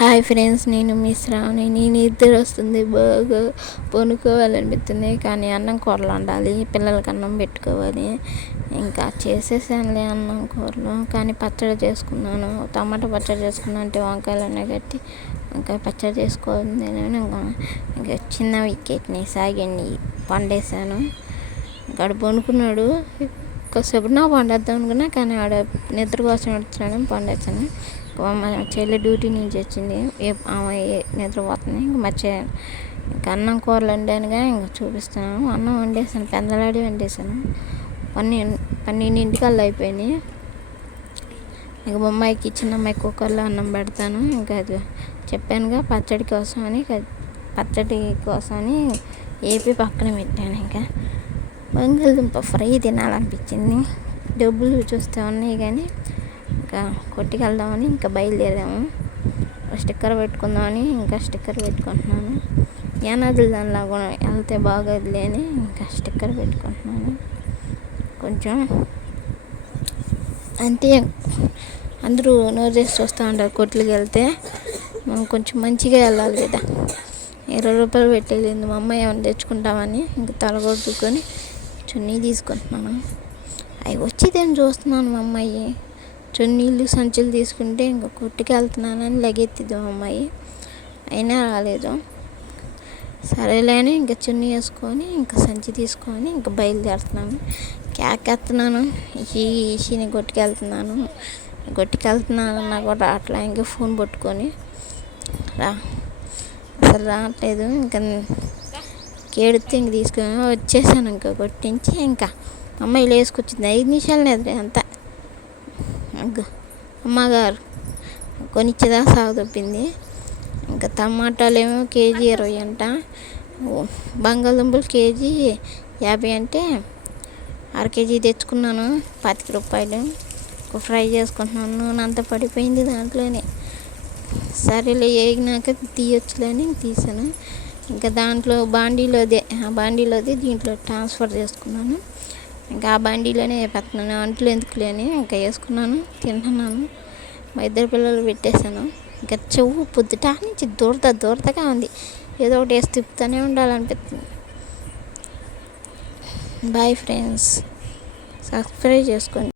Hi friends, నేను miss రావుని. నేను నిద్ర వస్తుంది, బాగా పనుకోవాలనిపిస్తుంది. కానీ అన్నం కూరలు వండాలి, పిల్లలకి అన్నం పెట్టుకోవాలి. ఇంకా చేసేసానులే అన్నం కూరలు. కానీ పచ్చడి చేసుకున్నాను, టమాటా పచ్చడి చేసుకున్నాను. అంటే వంకాయలు అన్నీ కట్టి వంకాయ పచ్చడి చేసుకోవాలి. నేను ఇంకా చిన్న వికెట్ని సాగండి పండేసాను. ఇక్కడ పనుకున్నాడు, కొద్దిసేపు నా పండేద్దాం అనుకున్నా. కానీ ఆడ నిద్ర కోసం వచ్చాను, పండేసాను. మా చెల్లి డ్యూటీ నుంచి వచ్చింది, ఆమె నిద్రపోతుంది. ఇంక మర్చిపోయాను. ఇంకా అన్నం కూరలు వండానుగా, ఇంకా చూపిస్తున్నాను. అన్నం వండేసాను, పెందలాడి వండేసాను. 12 అయిపోయింది. ఇక బొమ్మాయికి చిన్న అమ్మాయి కుక్కర్లో అన్నం పెడతాను. ఇంకా అది చెప్పానుగా పచ్చడి కోసమని ఏపీ పక్కన పెట్టాను. ఇంకా బంగాళదుంప ఫ్రై తినాలనిపించింది. డబ్బులు చూస్తూ ఉన్నాయి, కానీ ఇంకా కొట్టుకెళ్దామని ఇంకా బయలుదేరాము. స్టిక్కర్ పెట్టుకుందామని ఇంకా స్టిక్కర్ పెట్టుకుంటున్నాను. యానాదులు దానిలో కూడా వెళ్తే బాగోదులే అని ఇంకా స్టిక్కర్ పెట్టుకుంటున్నాను. కొంచెం అంటే అందరూ నోరు చేసి చూస్తూ ఉంటారు. కొట్లకి వెళ్తే మనం కొంచెం మంచిగా వెళ్ళాలి కదా. 20 రూపాయలు పెట్టేది మా అమ్మాయి ఏమైనా తెచ్చుకుంటామని ఇంకా తలగొట్టుకొని చున్నీ తీసుకుంటున్నాను. అవి వచ్చిందని చూస్తున్నాను. మా అమ్మాయి చున్నీళ్ళు సంచులు తీసుకుంటే ఇంకా కొట్టుకు వెళ్తున్నానని లగెత్తిద్ది మా అమ్మాయి, అయినా రాలేదు. సరేలేని ఇంకా చున్నీ వేసుకొని ఇంకా సంచి తీసుకొని ఇంకా బయలుదేరుతున్నాను. కేకెత్తున్నాను, ఈషిని కొట్టుకెళ్తున్నానన్నా కూడా అట్లా ఇంకా ఫోన్ పట్టుకొని అసలు రావట్లేదు. ఇంకా కేడితే ఇంక తీసుకొని వచ్చేసాను. ఇంకా కొట్టించి ఇంకా అమ్మాయి వేసుకొచ్చింది. 5 నిమిషాలు ఎదురు అంతా. అమ్మగారు కొనిచ్చేదా సాగుదొప్పింది. ఇంకా టమాటాలు ఏమో కేజీ 20 అంట, బంగాళదుంపలు కేజీ 50 అంటే 1/2 కేజీ తెచ్చుకున్నాను, 25 రూపాయలు. ఫ్రై చేసుకుంటున్నాను. నూనె అంతా పడిపోయింది దాంట్లోనే. సరేలే వేగినాక తీయొచ్చులేని తీసాను. ఇంకా దాంట్లో బాండీలోది దీంట్లో ట్రాన్స్ఫర్ చేసుకున్నాను. ఇంకా ఆ బండిలోనే పెడుతున్నాను. అంట్లు ఎందుకులేని ఇంకా వేసుకున్నాను, తింటున్నాను. మా 2 పిల్లలు పెట్టేశాను. ఇంకా చెవు పొద్దుట నుంచి దూరతగా ఉంది. ఏదో ఒకటి వేసి తిప్పుతూనే ఉండాలనిపిస్తుంది. బాయ్ ఫ్రెండ్స్, సబ్స్క్రైబ్ చేసుకోండి.